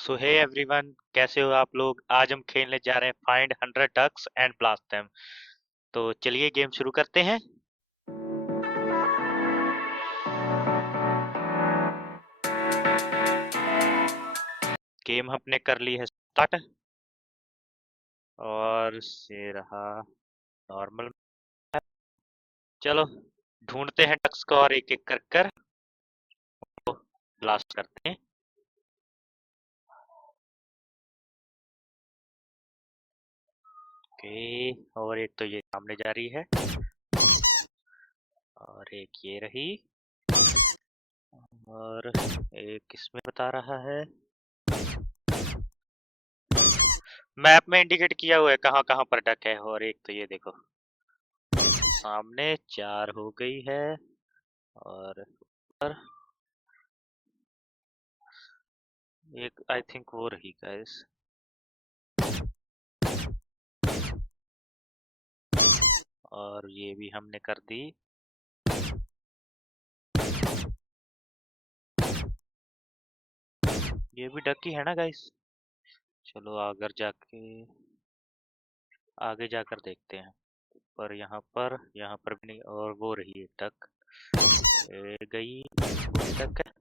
सो hey everyone, कैसे हो आप लोग। आज हम खेलने जा रहे हैं find 100 ducks and blast them. तो चलिए गेम शुरू करते हैं। गेम हमने कर ली है स्टार्ट। और ये रहा नॉर्मल। चलो ढूंढते हैं डक्स को और एक एक कर कर ब्लास्ट करते हैं। ओके, और एक तो ये सामने जा रही है और एक ये रही और एक इसमें बता रहा है। मैप में इंडिकेट किया हुआ है कहाँ कहाँ पर डक है। और एक तो ये देखो सामने 4 हो गई है। और ऊपर एक आई थिंक वो रही गाइस। और ये भी हमने कर दी। ये भी डक ही है ना गाइस। चलो अगर जाके आगे जाकर देखते हैं। पर यहाँ पर भी नहीं। और वो रही एक डक गई। वो भी डक है।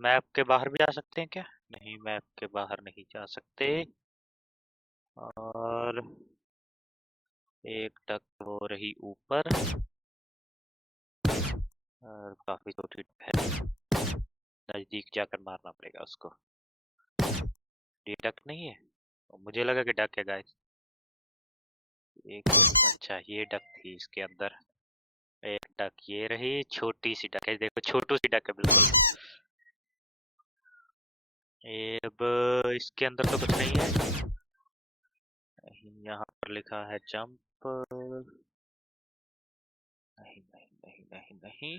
मैप के बाहर भी जा सकते हैं क्या? नहीं, मैप के बाहर नहीं जा सकते। और एक डक वो रही ऊपर। और काफी छोटी डक है, नजदीक जाकर मारना पड़ेगा उसको। ये डक नहीं है, मुझे लगा कि डक है गाइस। एक अच्छा ये डक थी इसके अंदर। एक डक ये रही, छोटी सी डक है, देखो छोटू सी डक है बिल्कुल। ये अब इसके अंदर तो कुछ नहीं है। नहीं, यहाँ पर लिखा है जंप। नहीं नहीं नहीं नहीं नहीं,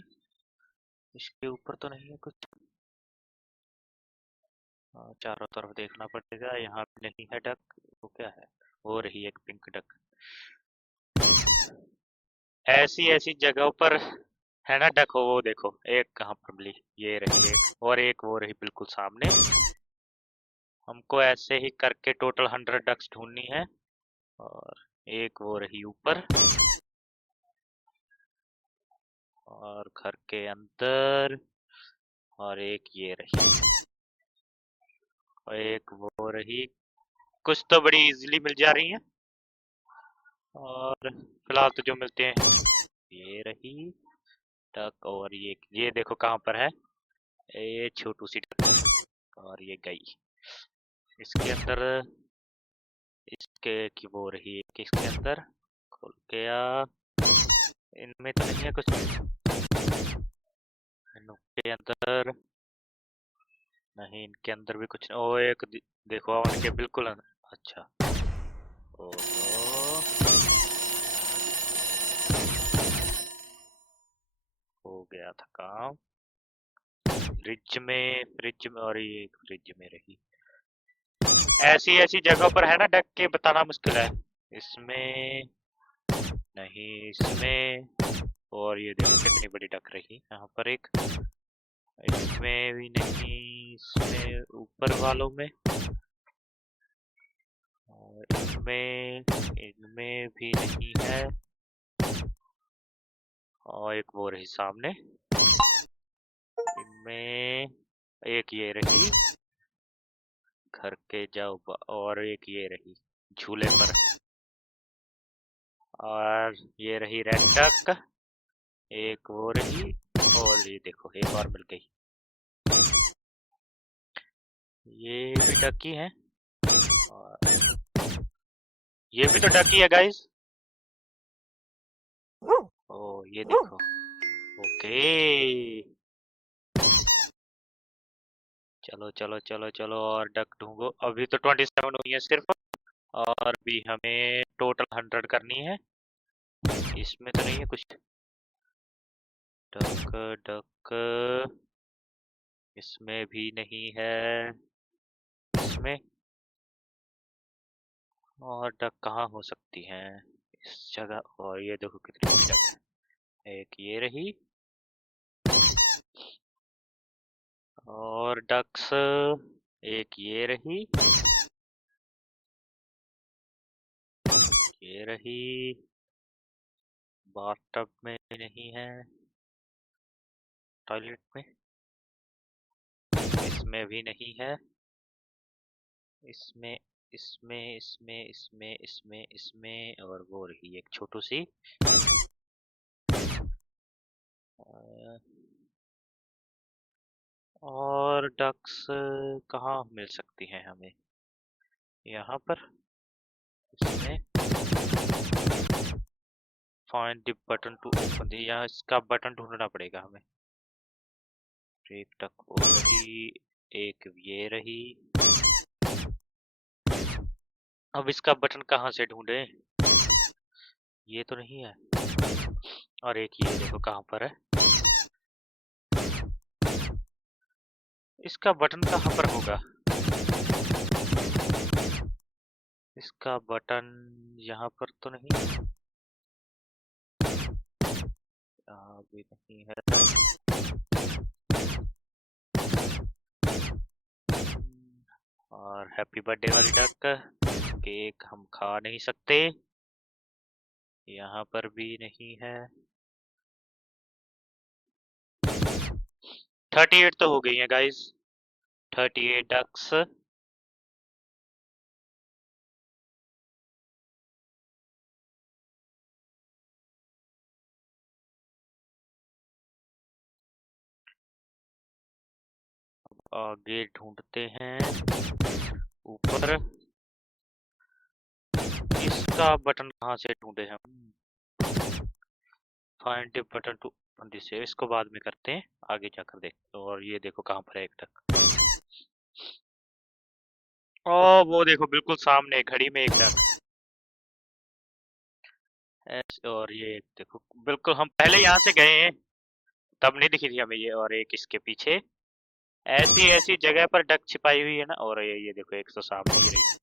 इसके ऊपर तो नहीं है कुछ। चारों तरफ देखना पड़ेगा। यहाँ पे नहीं है डक। वो क्या है? वो रही एक पिंक डक। ऐसी ऐसी जगहों पर है ना डक हो। वो देखो एक कहाँ पर मिली, ये रही एक। और एक वो रही बिल्कुल सामने। हमको ऐसे ही करके टोटल 100 डक्स ढूंढनी है। और एक वो रही ऊपर। और घर के अंदर। और एक ये रही। और एक वो रही। कुछ तो बड़ी इजीली मिल जा रही है। और फिलहाल तो जो मिलते हैं ये रही डक। और ये देखो कहाँ पर है। ये छोटू सी डक। और ये गई इसके अंदर। इसके की वो रही एक इसके अंदर। खुल गया। इनमें तो नहीं है कुछ। इनों के अंदर नहीं, इनके अंदर भी कुछ नहीं। ओ एक देखो उनके बिल्कुल अच्छा। ओहो, हो गया था काम। फ्रिज में और ये फ्रिज में रही। ऐसी ऐसी जगहों पर है ना डक के बताना मुश्किल है। इसमें नहीं, इसमें। और ये देखो कितनी बड़ी डक रही यहाँ पर एक। इसमें भी नहीं, इसमें ऊपर वालों में। और इनमें इनमें भी नहीं है। और एक वो रही सामने। इनमें एक ये रही घर के जाओ और एक ये रही झूले पर। और ये रही रेड डक। एक वो रही। और ये देखो एक और मिल गई। ये भी डक ही है। और ये भी तो डक ही है गाइस। ओ ये देखो। ओके, चलो चलो चलो चलो और डक ढूंढो। अभी तो 27 हुई है सिर्फ। और भी हमें टोटल 100 करनी है। इसमें तो नहीं है कुछ। डक डक इसमें भी नहीं है। इसमें और डक कहाँ हो सकती है इस जगह। और ये देखो कितनी बड़ी डक है। एक ये रही। और डक्स एक ये रही, बाथटब में नहीं है, टॉयलेट में, इसमें भी नहीं है, इसमें इसमें और वो रही एक छोटू सी। और डक्स कहाँ मिल सकती हैं हमें? यहाँ पर, इसमें find the button to open the, यहाँ इसका बटन ढूंढना पड़ेगा हमें। एक डक वो रही, एक ये रही। अब इसका बटन कहाँ से ढूंढे? ये तो नहीं है। और एक ये देखो कहाँ पर है। इसका बटन कहाँ पर होगा? इसका बटन यहाँ पर तो नहीं, यहाँ भी नहीं है। और हैप्पी बर्थडे वाली डक, केक हम खा नहीं सकते, यहाँ पर भी नहीं है। 38 तो हो गई है गाइस, 38 डक्स। आगे ढूंढते हैं ऊपर, इसका बटन कहाँ से ढूंढे हम? Find the button to open this, इसको बाद में करते हैं, आगे जाकर देखते हैं। और ये देखो कहाँ पर है एक डक। ओ वो देखो बिल्कुल सामने घड़ी में एक डक। और ये देखो बिल्कुल हम पहले यहाँ से गए हैं, तब नहीं दिखी थी हमें ये। और एक इसके पीछे ऐसी ऐसी जगह पर डक छिपाई हुई है ना। और ये देखो एक तो सामने ही रही,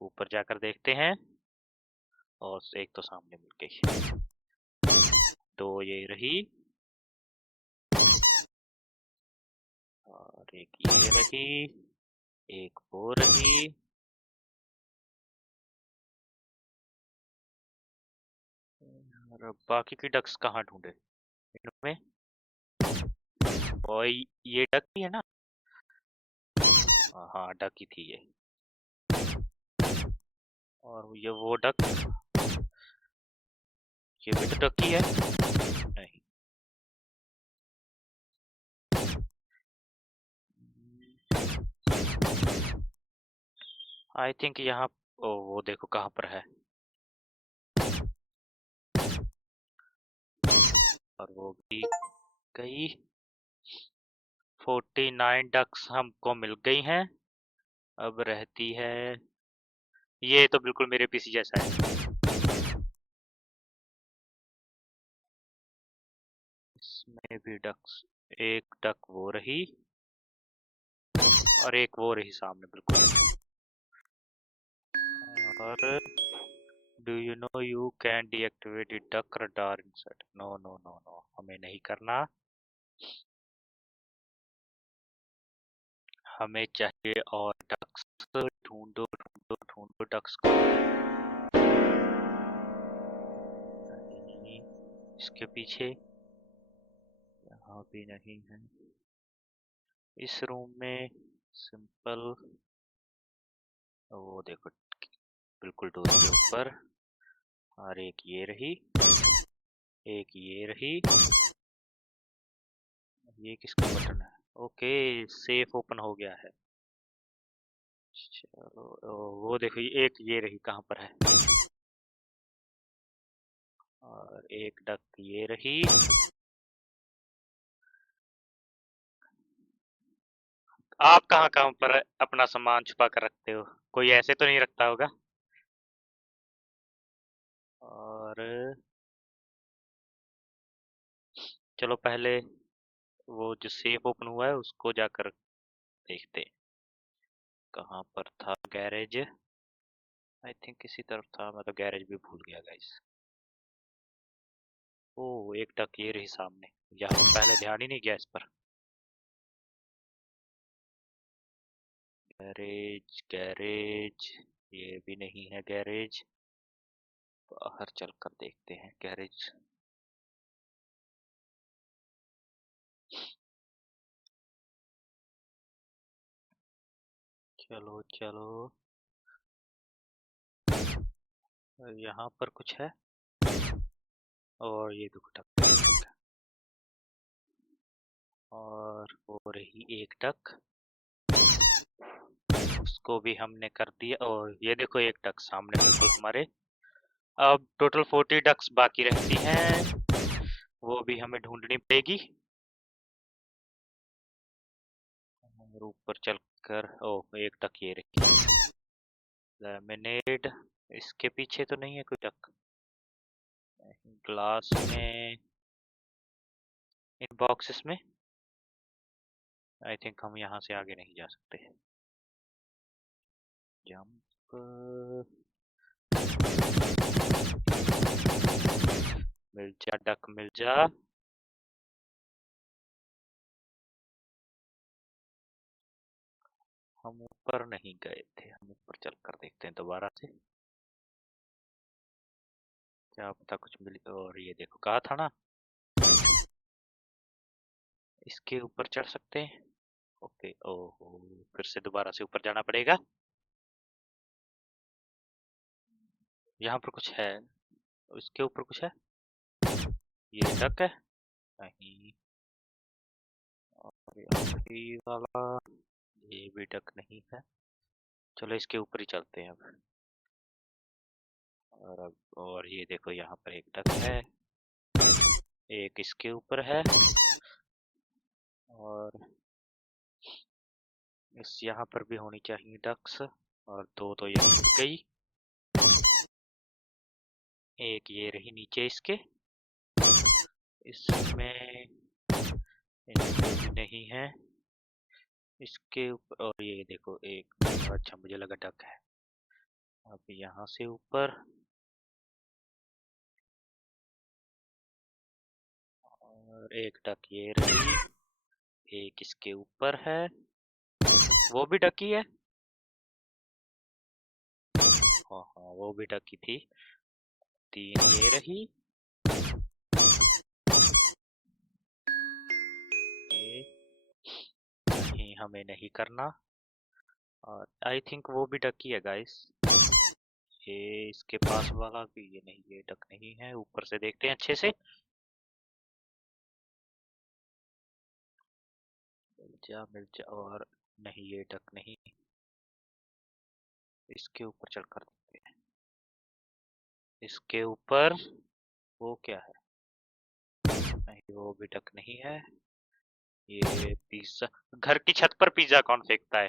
ऊपर जाकर देखते हैं। और एक तो सामने मिल गई, तो ये रही, और एक ये रही, एक वो रही। और बाकी की डक्स कहाँ ढूंढे इनमें? और ये डक ही है ना? हाँ डक ही थी ये। और ये वो डक, ये भी तो डक ही है। नहीं, आई थिंक यहाँ, ओ वो देखो कहाँ पर है। और वो भी गई। 49 डक्स हमको मिल गई हैं। अब रहती है, ये तो बिल्कुल मेरे पीसी जैसा है। इसमें भी डक्स, एक डक वो रही, और एक वो रही सामने बिल्कुल। और do you know you can deactivate duck radar inside? No no no no, हमें नहीं करना। हमें चाहिए और डक्स, ढूंढो ढूंढो ढूंढो डक्स को। नहीं, इसके पीछे, यहाँ भी नहीं है। इस रूम में सिंपल, वो देखो बिल्कुल डोर के ऊपर। और एक ये रही, एक ये रही। ये किसका बटन है? ओके, सेफ ओपन हो गया है। चलो वो देखो एक ये रही कहाँ पर है। और एक डक ये रही। आप कहाँ कहाँ पर अपना सामान छुपा कर रखते हो? कोई ऐसे तो नहीं रखता होगा? और चलो पहले वो जो सेफ ओपन हुआ है उसको जाकर देखते हैं। कहाँ पर था गैरेज? आई थिंक किसी तरफ था, मैं तो गैरेज भी भूल गया गाइस। ओ एक डक ये रही सामने, यहाँ पहले ध्यान ही नहीं गया इस पर। गैरेज गैरेज, ये भी नहीं है गैरेज। बाहर चलकर देखते हैं गैरेज। चलो चलो, यहाँ पर कुछ है। और ये देखो डक, और हो रही एक डक, उसको भी हमने कर दिया। और ये देखो एक डक सामने बिल्कुल हमारे। अब टोटल 40 डक्स बाकी रहती हैं, वो भी हमें ढूंढनी पड़ेगी। और ऊपर चलकर, ओह एक डक ये रही, लेमिनेट। इसके पीछे तो नहीं है कोई डक। ग्लास में, इन बॉक्सेस में। आई थिंक हम यहाँ से आगे नहीं जा सकते। जंप, मिल जा डक मिल जा। हम ऊपर नहीं गए थे, हम ऊपर चल कर देखते हैं दोबारा से, क्या पता कुछ मिल। और ये देखो कहा था ना, इसके ऊपर चढ़ सकते हैं। ओके, ओहो, फिर से दोबारा से ऊपर जाना पड़ेगा। यहाँ पर कुछ है, इसके ऊपर कुछ है। ये डक है नहीं, और ये वाला, ये भी डक नहीं है। चलो इसके ऊपर ही चलते हैं अब। और ये देखो यहाँ पर एक डक है, एक इसके ऊपर है, और इस यहाँ पर भी होनी चाहिए डक्स। और दो तो ये टूट गई, एक ये रही नीचे इसके, इसमें इनमें भी नहीं है। इसके ऊपर, और ये देखो एक, अच्छा मुझे लगा डक है। अब यहाँ से ऊपर, और एक डक ये रही, एक इसके ऊपर है, वो भी डक ही है। हाँ हाँ वो भी डक ही थी। तीन ये रही, ये नहीं, हमें नहीं करना। और आई थिंक वो भी डक ही है गाइस। ये इसके पास वाला भी, ये नहीं, ये डक नहीं है। ऊपर से देखते हैं अच्छे से। मिल जा मिल जा, और नहीं ये डक नहीं। इसके ऊपर चढ़कर देखते हैं। इसके ऊपर वो क्या है, नहीं वो भी डक नहीं है। ये पिज्जा, घर की छत पर पिज्जा कौन फेंकता है,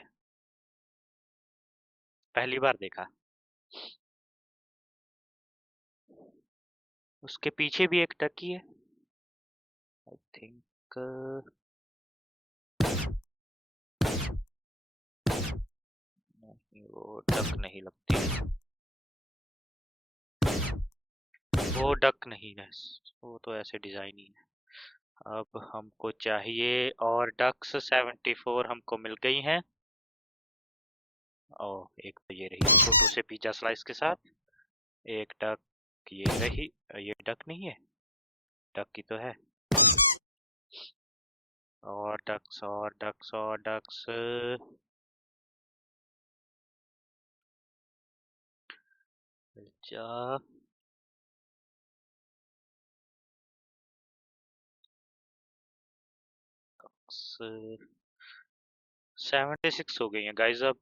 पहली बार देखा। उसके पीछे भी एक डक ही है आई थिंक। नहीं वो डक नहीं लगती, वो डक नहीं है, वो तो ऐसे डिजाइन ही है। अब हमको चाहिए, और डक्स 74 हमको मिल गई हैं। और एक तो ये रही छोटू से पिज्जा स्लाइस के साथ, एक डक ये रही। ये डक नहीं है, डक की तो है। और डक्स और डक्स और डक्स, जा। 76 हो गई हैं गाइस अब।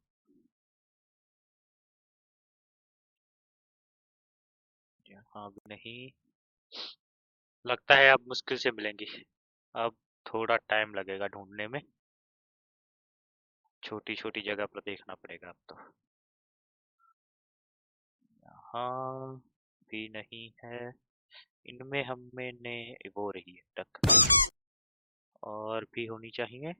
यहाँ भी नहीं, लगता है अब मुश्किल से मिलेंगी। अब थोड़ा टाइम लगेगा ढूंढने में, छोटी छोटी जगह पर देखना पड़ेगा अब तो। यहाँ भी नहीं है, इनमें हमें ने, वो रही है टक, और भी होनी चाहिए।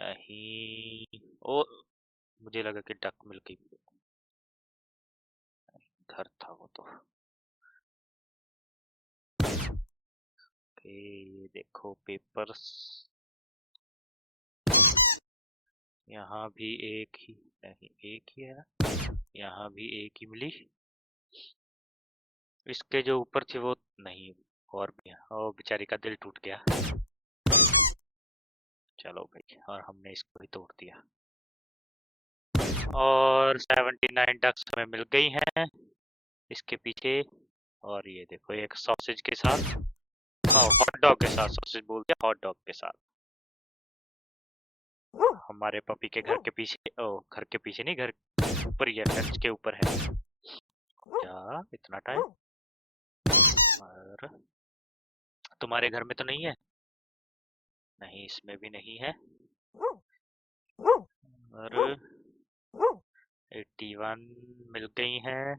नहीं, ओ मुझे लगा कि डक मिल गई, घर था वो तो। ओके, ये देखो पेपर्स। यहाँ भी एक ही, नहीं एक ही है। यहाँ भी एक ही मिली। इसके जो ऊपर थी वो नहीं, और भी है। ओ बेचारी का दिल टूट गया। चलो भाई, और हमने इसको ही तोड़ दिया। और 79 डक्स हमें मिल गई हैं इसके पीछे। और ये देखो एक सॉसेज के साथ, हॉट डॉग के साथ, सॉसेज बोल दिया, हॉट डॉग के साथ। हमारे पपी के घर के पीछे, ओ घर के पीछे नहीं, घर ऊपर ही है, फेंस के ऊपर है। क्या इतना टाइम? और तुम्हारे घर में तो नहीं है? नहीं, इसमें भी नहीं है। और 81 मिल गई हैं।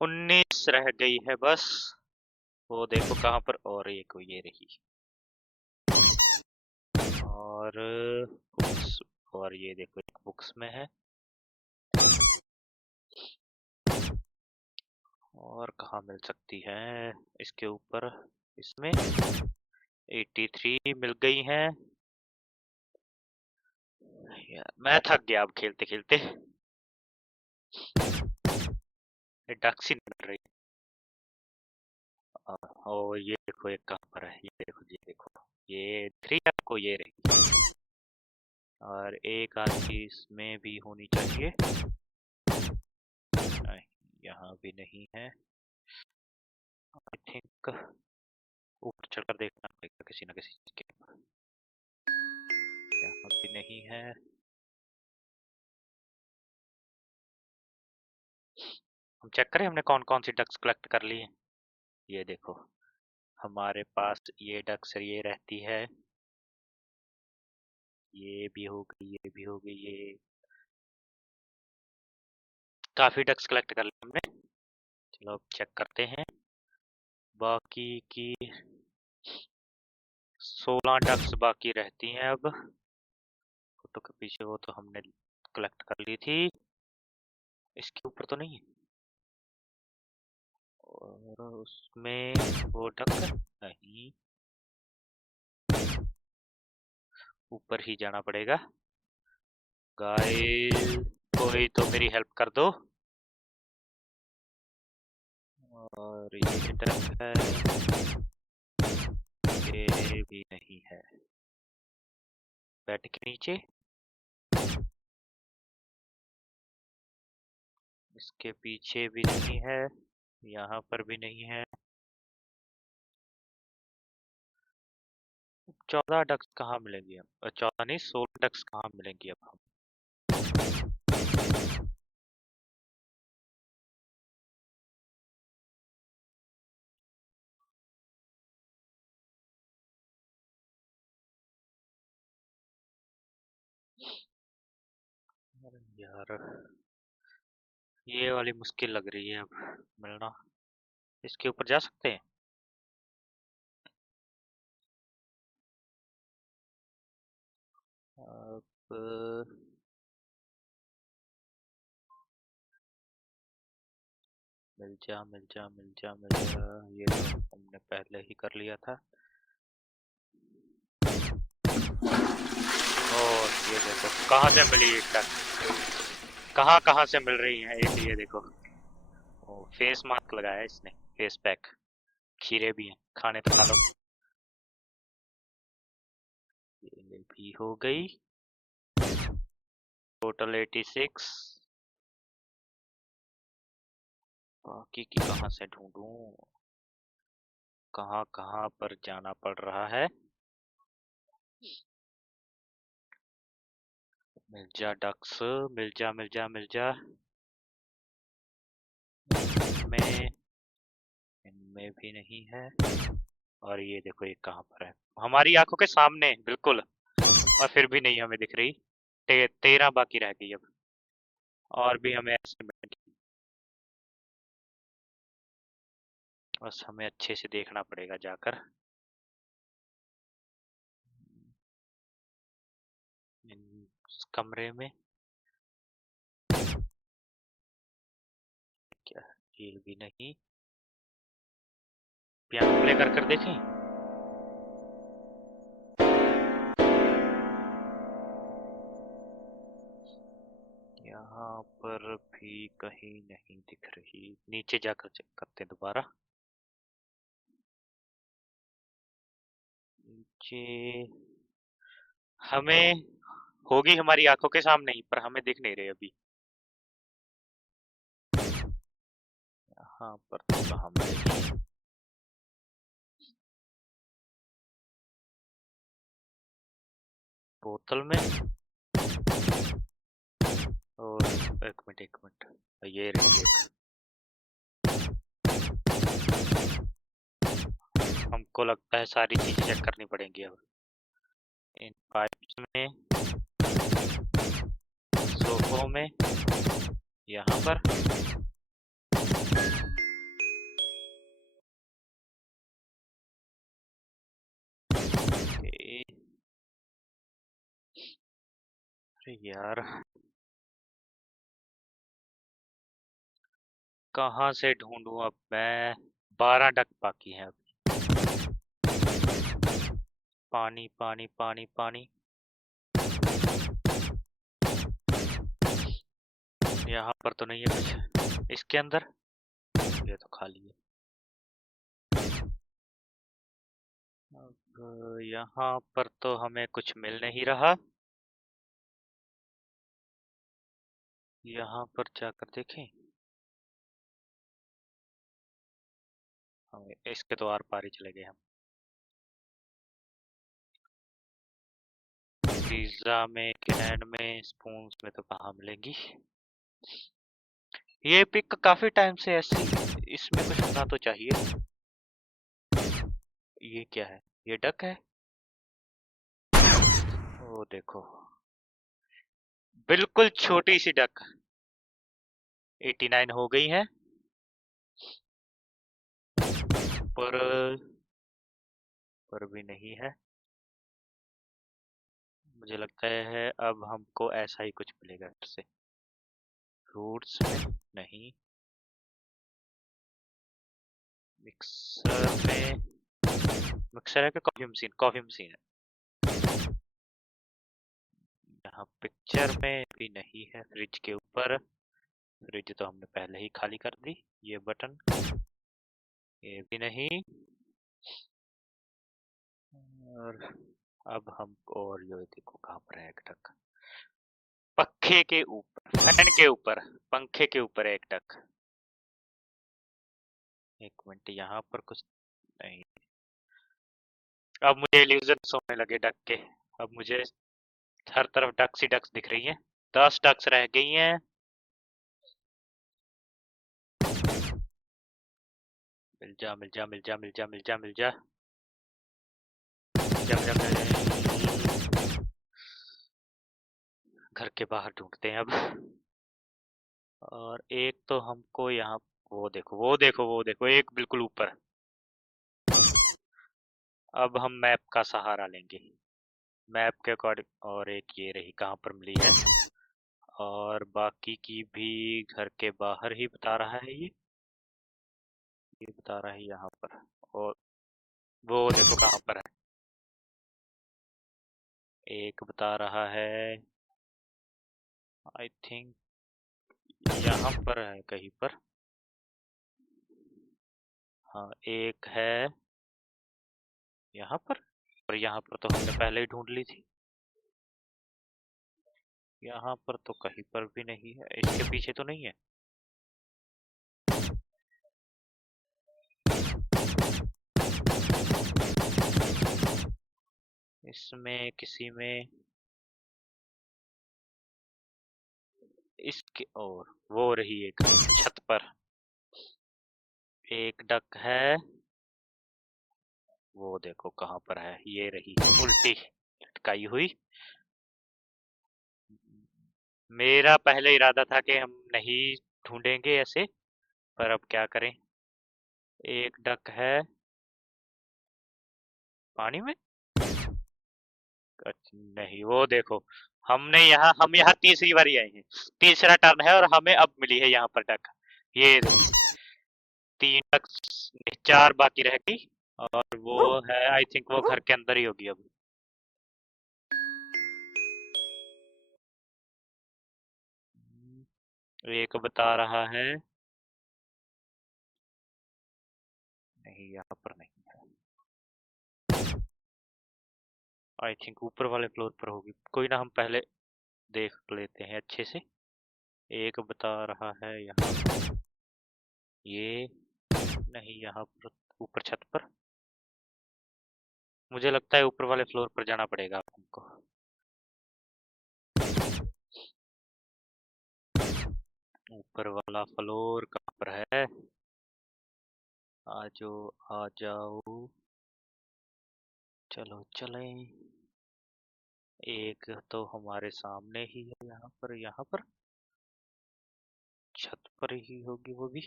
19 रह गई है बस। वो देखो कहाँ पर, और एक ये रही। और बुक्स, और ये देखो एक बुक्स में है। और कहाँ मिल सकती है इसके ऊपर? इसमें 83 मिल गई हैं। यार मैं थक गया अब खेलते खेलते। ये डक सी नहीं मिल रही। ओ ये देखो एक कहाँ पर है, ये देखो, ये देखो, ये 3 आपको ये रही। और एक आदमी इसमें भी होनी चाहिए। नहीं, यहाँ भी नहीं है। आई थिंक ऊपर चढ़कर देखना पड़ेगा किसी न किसी चीज के ऊपर। यहाँ भी नहीं है। हम चेक करें हमने कौन कौन सी डक्स कलेक्ट कर ली हैं। ये देखो हमारे पास ये डक्स ये रहती है। ये भी हो गई, ये भी हो गई, ये काफी डक्स कलेक्ट कर ली हमने। चलो अब चेक करते हैं बाकी की। 16 डक्स बाकी रहती हैं अब। फोटो के पीछे वो तो हमने कलेक्ट कर ली थी। इसके ऊपर तो नहीं है। और उसमें वो डक नहीं, ऊपर ही जाना पड़ेगा। गाइस कोई तो मेरी हेल्प कर दो। और ये डक है, ये भी नहीं है। बेड के नीचे, इसके पीछे भी नहीं है, यहाँ पर भी नहीं है। 14 डक्स कहाँ मिलेंगी अब? 14 नहीं, 16 डक्स कहाँ मिलेंगी अब हम? अरे यार ये वाली मुश्किल लग रही है अब मिलना। इसके ऊपर जा सकते हैं? अब मिल जा मिल जा मिल जा मिल जा, ये तो हमने पहले ही कर लिया था। और ये देखो कहाँ से मिली तक, कहाँ कहाँ से मिल रही है। ये देखो, ओ फेस मास्क लगाया है इसने, फेस पैक। खीरे भी हैं, खाने तो खा लो। ये भी हो गई। टोटल 86। बाकी की कहाँ से ढूंढूं? कहाँ कहाँ पर जाना पड़ रहा है। मिल जा डक्स, मिल जा मिल जा मिल जा। इनमें, इनमें भी नहीं है। और ये देखो ये कहाँ पर है, हमारी आंखों के सामने बिल्कुल। और फिर भी नहीं हमें दिख रही। 13 बाकी रह गई अब। और भी हमें ऐसे मिलेंगी। बस हमें अच्छे से देखना पड़ेगा जाकर इस कमरे में। क्या, ये भी नहीं। पियानो प्ले कर कर देखें। यहाँ पर भी कहीं नहीं दिख रही। नीचे जाकर चेक करते हैं दोबारा। नीचे हमें होगी हमारी आंखों के सामने ही, पर हमें दिख नहीं रही अभी। यहाँ पर तो कहाँ मिलेगी? बोतल में। और एक मिनट, ये रही एक। हमको लगता है सारी चीजें चेक करनी पड़ेंगी अब। इन पाइप्स में, सोफों में, यहाँ पर। अरे यार, कहाँ से ढूंढूं अब मैं? 12 डक बाकी हैं अब। पानी पानी पानी पानी। यहाँ पर तो नहीं है कुछ। इसके अंदर ये तो खाली है। अब यहाँ पर तो हमें कुछ मिल नहीं रहा। यहाँ पर जाकर देखें। हमें इसके तो आर पार ही चले गए हम। पिज्जा में, कैन में, स्पून्स में तो कहाँ मिलेंगी। ये पिक काफी टाइम से ऐसी, इसमें कुछ होना तो चाहिए। ये क्या है? ये डक है। ओ देखो, बिल्कुल छोटी सी डक। 89 हो गई है। पर भी नहीं है। मुझे लगता है अब हमको ऐसा ही कुछ मिलेगा फिर से। फ्रूट्स में नहीं। मिक्सर में, मिक्सर है कि कॉफी मशीन? कॉफी मशीन है। यहाँ पिक्चर में भी नहीं है। फ्रिज के ऊपर, फ्रिज तो हमने पहले ही खाली कर दी। ये बटन, ये भी नहीं। और अब हम, और ये देखो कहाँ पर है एक टक। पंखे के ऊपर, फैन के ऊपर, पंखे के ऊपर एक टक। एक मिनट, यहाँ पर कुछ नहीं। अब मुझे इल्यूजन होने लगे डक के। अब मुझे हर तरफ डक्स ही डक्स दिख रही हैं। 10 डक्स रह गई हैं। मिल जा मिल जा मिल जा मिल जा मिल जा मिल जा मिल जा मिल जा मिल जा। घर के बाहर ढूंढते हैं अब। और एक तो हमको यहाँ, वो देखो वो देखो वो देखो, एक बिल्कुल ऊपर। अब हम मैप का सहारा लेंगे। मैप के अकॉर्डिंग। और एक ये रही, कहाँ पर मिली है। और बाकी की भी घर के बाहर ही बता रहा है ये बता रहा है यहाँ पर। और वो देखो कहाँ पर है। एक बता रहा है, आई थिंक यहाँ पर है कहीं पर। हाँ, एक है यहाँ पर। और यहाँ पर तो हमने पहले ही ढूंढ ली थी। यहाँ पर तो कहीं पर भी नहीं है। इसके पीछे तो नहीं है। इसमें किसी में, इसके, और वो रही एक छत पर एक डक है। वो देखो कहाँ पर है। ये रही उल्टी लटकाई हुई। मेरा पहले इरादा था कि हम नहीं ढूंढेंगे ऐसे, पर अब क्या करें। एक डक है पानी में। नहीं, वो देखो, हम यहाँ तीसरी बारी आए हैं। तीसरा टर्न है और हमें अब मिली है यहाँ पर डक। ये देखो। 3 डक्स, 4 बाकी रह गई। और वो है, आई थिंक वो घर के अंदर ही होगी अब। एक बता रहा है, नहीं यहाँ पर नहीं है। आई थिंक ऊपर वाले फ्लोर पर होगी, कोई ना, हम पहले देख लेते हैं अच्छे से। एक बता रहा है यहाँ, ये नहीं, यहाँ पर ऊपर छत पर। मुझे लगता है ऊपर वाले फ्लोर पर जाना पड़ेगा हमको। ऊपर वाला फ्लोर कहाँ पर है? आ जाओ आ जाओ, चलो चलें। एक तो हमारे सामने ही है, यहाँ पर छत पर ही होगी वो भी।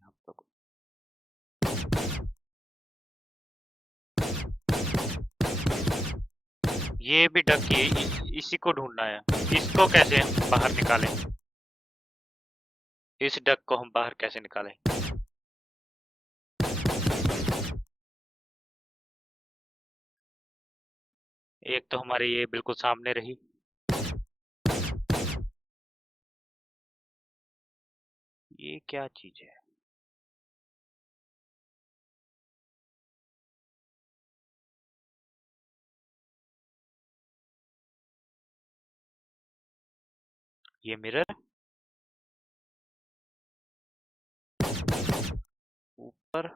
यहाँ पर ये भी डक ही है, इसी को ढूंढना है। इसको कैसे हम बाहर निकालें? इस डक को हम बाहर कैसे निकालें? एक तो हमारे ये बिल्कुल सामने रही। ये क्या चीज है? ये मिरर ऊपर,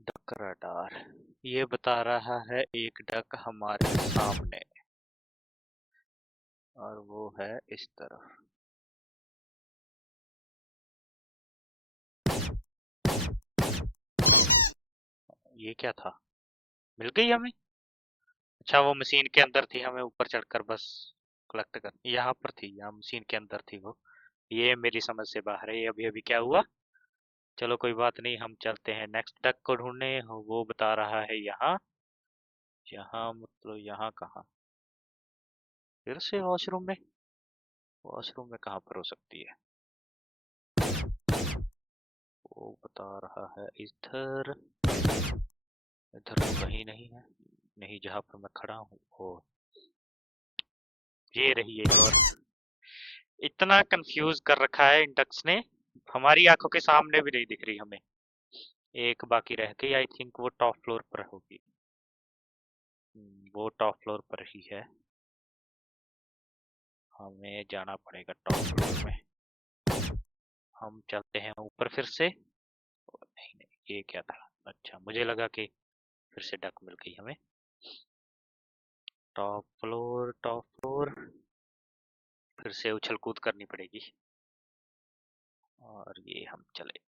डक रडार। ये बता रहा है एक डक हमारे सामने, और वो है इस तरफ। ये क्या था? मिल गई हमें? अच्छा, वो मशीन के अंदर थी, हमें ऊपर चढ़कर बस कलेक्ट कर, यहाँ पर थी, यहाँ मशीन के अंदर थी वो। ये मेरी समझ से बाहर है, ये अभी अभी क्या हुआ। चलो कोई बात नहीं, हम चलते हैं नेक्स्ट डक को ढूंढने। वो बता रहा है यहाँ। यहाँ मतलब यहाँ कहाँ? फिर से वॉशरूम में? वॉशरूम में कहाँ पर हो सकती है? वो बता रहा है इधर। इधर तो कहीं नहीं है, नहीं जहाँ पर मैं खड़ा हूँ वो। ये रही एक और। इतना कंफ्यूज कर रखा है इंडक्स ने, हमारी आंखों के सामने भी नहीं दिख रही हमें। एक बाकी रह गई, आई थिंक वो टॉप फ्लोर पर होगी। वो टॉप फ्लोर पर ही है, हमें जाना पड़ेगा टॉप फ्लोर में। हम चलते हैं ऊपर फिर से। नहीं नहीं, ये क्या था? अच्छा, मुझे लगा कि फिर से डक मिल गई हमें। टॉप फ्लोर, टॉप फ्लोर, फिर से उछल कूद करनी पड़ेगी। और ये हम चले,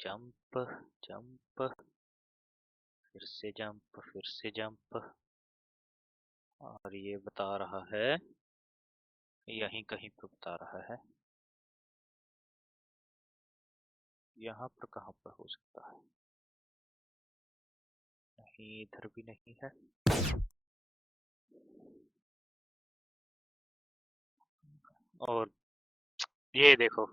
जंप जंप, फिर से जंप, फिर से जंप। और ये बता रहा है, यहीं कहीं पर बता रहा है। यहाँ पर कहाँ पर हो सकता है? नहीं, इधर भी नहीं है। और ये देखो,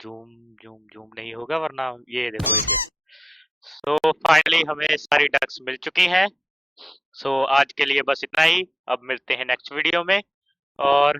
जूम जूम जूम नहीं होगा, वरना ये देखो इसे। सो फाइनली हमें सारी डक्स मिल चुकी हैं। सो आज के लिए बस इतना ही, अब मिलते हैं नेक्स्ट वीडियो में। और